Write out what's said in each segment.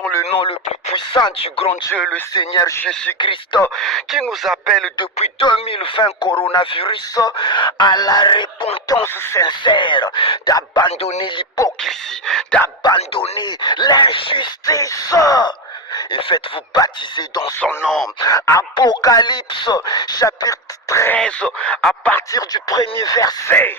dans le nom le plus puissant du grand Dieu, le Seigneur Jésus-Christ, qui nous appelle depuis 2020 coronavirus à la repentance sincère, d'abandonner l'hypocrisie, d'abandonner l'injustice. Et faites-vous baptiser dans son nom. Apocalypse chapitre 13 à partir du premier verset.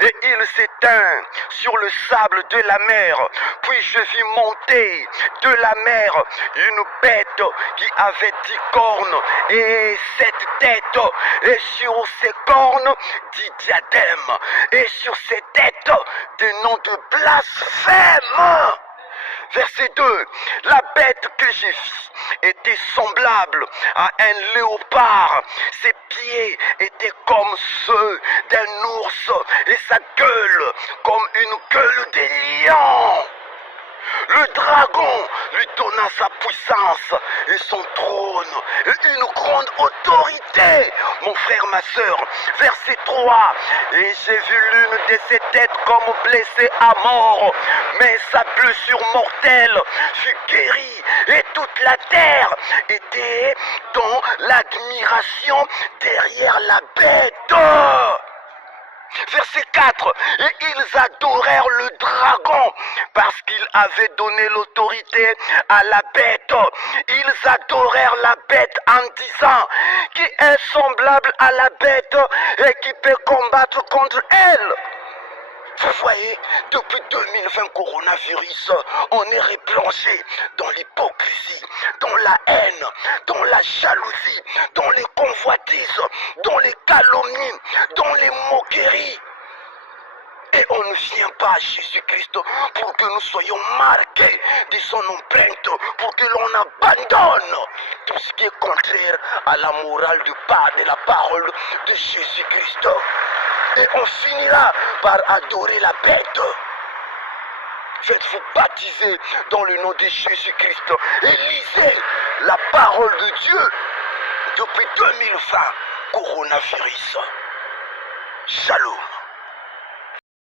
Et il s'éteint sur le sable de la mer. Puis je vis monter de la mer une bête qui avait 10 cornes et 7 têtes. Et sur ses cornes 10 diadèmes. Et sur ses têtes des noms de blasphème. Verset 2. La bête que j'ai vue était semblable à un léopard. Ses pieds étaient comme ceux d'un ours et sa gueule comme une gueule des lions. Le dragon lui donna sa puissance et son trône et une grande autorité. Mon frère, ma soeur, verset 3. Et j'ai vu l'une de ses têtes comme blessée à mort, mais sa blessure mortelle fut guérie et toute la terre était dans l'admiration derrière la bête. Verset 4. Et ils adorèrent le dragon parce qu'il avait donné l'autorité à la bête. Ils adorèrent la bête en disant qui est semblable à la bête et qui peut combattre contre elle. Vous voyez, depuis 2020 coronavirus, on est replongé dans l'hypocrisie, dans la haine, dans la jalousie, dans les convoitises, dans les calomnies, dans les moqueries. Et on ne vient pas à Jésus-Christ pour que nous soyons marqués de son empreinte, pour que l'on abandonne tout ce qui est contraire à la morale de la parole de Jésus-Christ. Et on finira par adorer la bête. Faites-vous baptiser dans le nom de Jésus-Christ et lisez la parole de Dieu depuis 2020, coronavirus. Shalom.